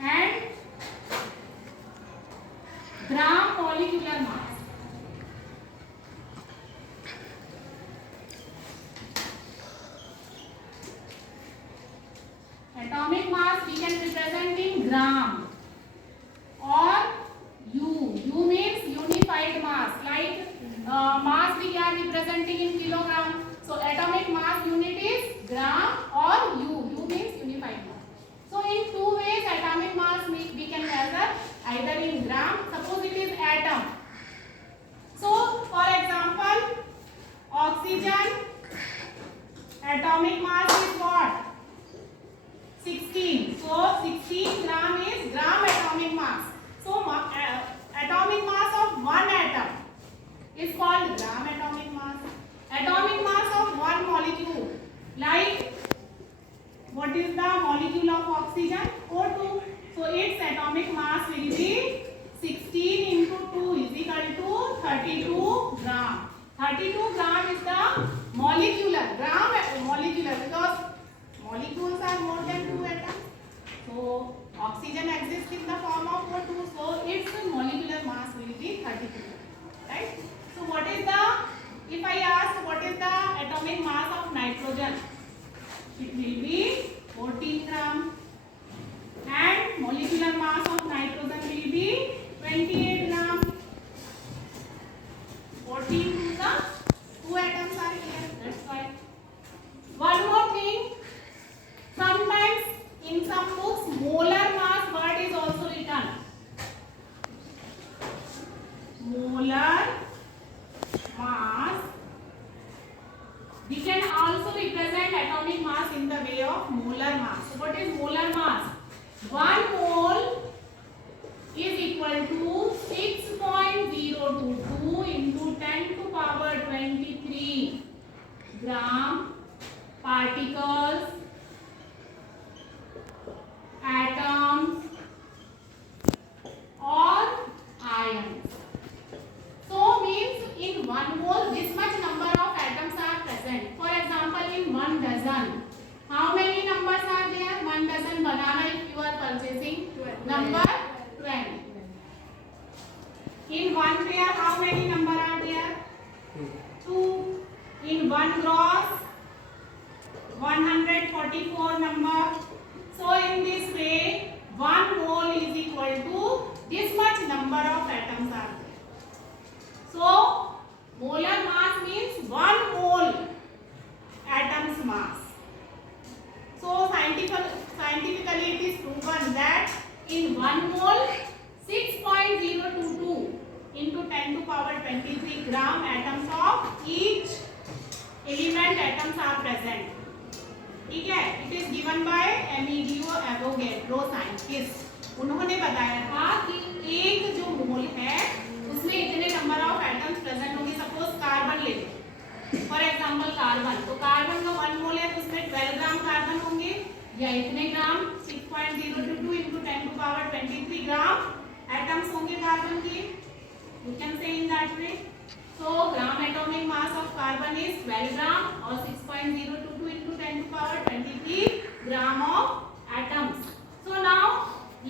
and gram molecular mass. Atomic mass we can represent in gram or U. U means unified mass. Like mass we are representing in kilogram. So atomic mass unit is gram or U. U means unified mass. So in two ways atomic mass we can measure, either in gram. Suppose it is atom. So for example, oxygen atomic mass is what? 16. So 16 gram is gram atomic mass. So atomic mass of one atom is called gram atomic mass. Atomic mass of one molecule, like what is the molecule of oxygen? O2. So its atomic mass will be 16 into 2 is equal to 32 gram. 32 gram is the molecular, gram molecular, because molecules are more than 2 atoms. So oxygen exists in the form of O2. So its molecular mass will be 32. Right? So what is the, if I ask what is the atomic mass of nitrogen? It will be 14 gram. And molecular mass of nitrogen will be 28 gram. 14 to the 2 atoms are here. That's why. One more thing. Sometimes in some books molar mass word is also written. Molar mass. We can also represent atomic mass in the way of molar mass. So what is molar mass? 1 mole is equal to 6.022 into 10 to power 23 gram particles, atoms or ions. So means in 1 mole this much number of atoms are present. For example, in 1 dozen, how many numbers are there? 1 dozen banana if you are purchasing, 12. Number 12. In 1 pair, how many number are there? 2. In 1 gross, 144 number. So in this way, 1 mole is equal to this much number of atoms are there. So molar mass means 1 mole atom's mass. So scientifically it is proven that in 1 mole 6.022 into 10 to power 23 gram atoms of each element atoms are present. ठीक है, it is given by Amedeo Avogadro scientist. उन्होंने बताया था कि एक जो मोल है उसमें इतने नंबर ऑफ एटम्स प्रेजेंट होंगे. सपोज कार्बन ले लो, फॉर एग्जांपल कार्बन, तो कार्बन का 1 मोल है तो उसमें 12 ग्राम कार्बन होंगे या इतने ग्राम 6.022 into 10 to power 23 gram atoms होंगे कार्बन के. You can say in that way. So gram atomic mass of carbon is 12 gram or 6.022 into 10 to power 23 gram of atoms. So now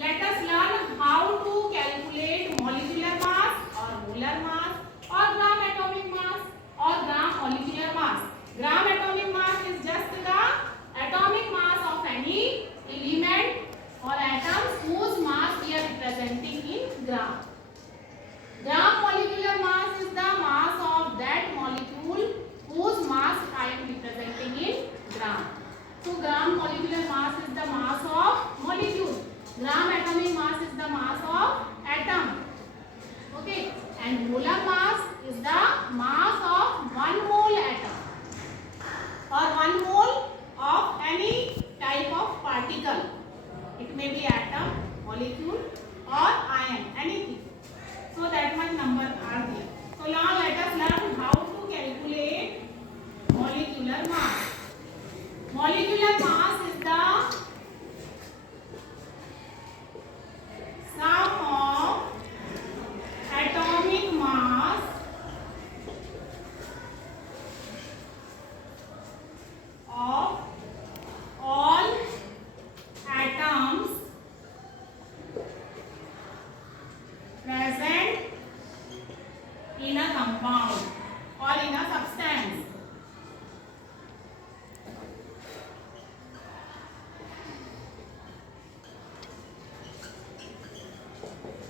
let us learn how to calculate molecular mass or molar mass or gram atomic mass or gram molecular mass. Gram atomic mass is just the atomic mass of any element or atoms whose mass we are representing in gram. Gram molecular mass is the mass of that molecule whose mass I am representing in gram. So gram molecular mass is the mass of molecule. Gram atomic mass is the mass of atom. Okay, and molar mass is the mass of 1 mole atom or 1 mole of any type of particle. It may be atom, molecule or ion, anything. So that much number are there. So now let us learn how to calculate molecular mass. Molecular mass is the sum of atomic mass of all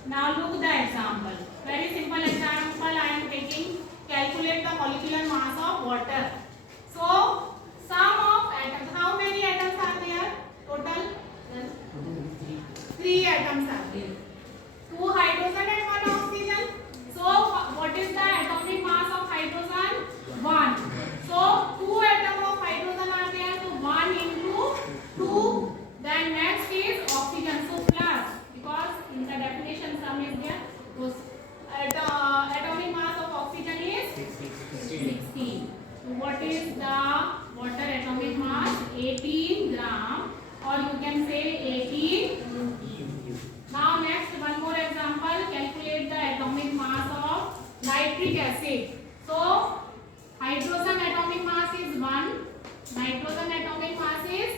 Now look the example. Very simple example I am taking. Calculate the molecular mass of water. So sum of atoms. How many atoms are there? Total 3 atoms are there. 2 hydrogen and 1 oxygen. So what is the atomic mass of hydrogen? 1. So 2 atoms of hydrogen are there. So 1 into 2. Then next is oxygen. So plus, because in the definition sum is there. So atomic mass of oxygen is 16. So what is the water atomic mass? 18 gram, or you can say 18. Now next one more example. Calculate the atomic mass of nitric acid. So hydrogen atomic mass is 1. Nitrogen atomic mass is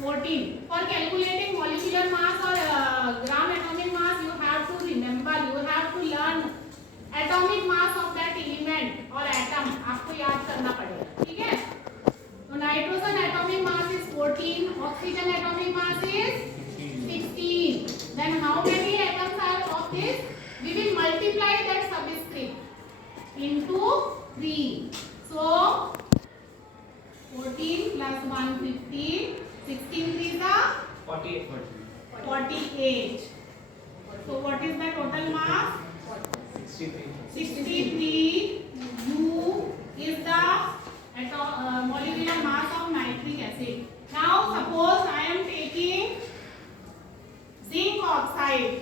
14. For calculating molecular mass or gram atomic mass, you have to remember, you have to learn atomic mass of that element or atom. आपको याद करना पड़ेगा, ठीक है? तो nitrogen atomic mass is 14. Oxygen atomic mass is 16. Then how many atoms are of this? We will multiply that subscript into 3. So 14 plus 1 15. 16 3 is 48. So what is the total mass? 63 U is the molecular mass of nitric acid. Now suppose I am taking zinc oxide.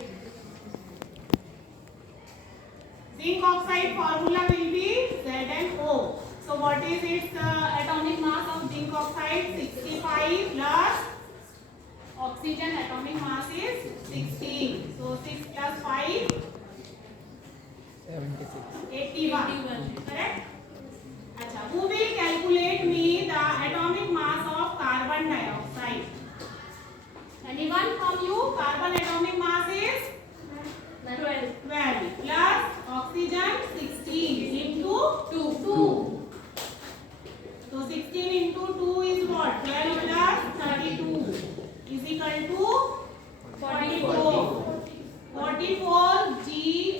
Zinc oxide formula will be ZnO. So what is its atomic mass of zinc oxide? 65 plus oxygen atomic mass is 16. So 6 plus 5 81. Correct? Acha, who will calculate me the atomic mass of carbon dioxide? Anyone from you? Carbon atomic mass is 12 plus oxygen 16 into 2. So 16 into 2 is what? 12 plus 32 is equal to 44. 44 G,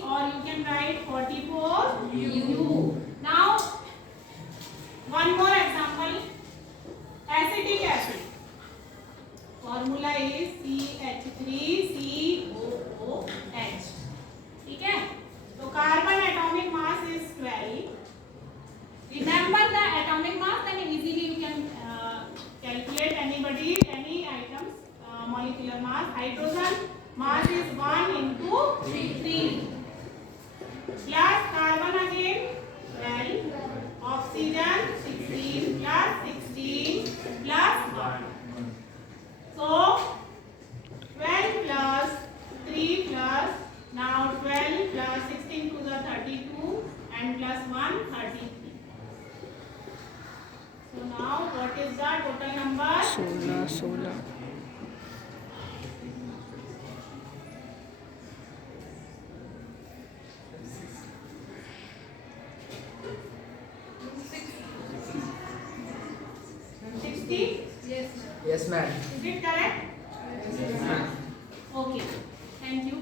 or you can write 44 U. Now one more example. Acetic acid. Formula is CH3COOH. ठीक है? तो carbon atomic mass is 12. Remember the atomic mass, then easily you can calculate any items molecular mass. Hydrogen mass is 1 into 3 plus carbon again 12, oxygen 16 plus 16 plus 1. So 12 plus 3 plus, now 12 plus 16 to the 32 and plus 1 33. So now what is the total number? 16. 60? Yes, ma'am. Is it correct? Yes, ma'am. Okay. Thank you.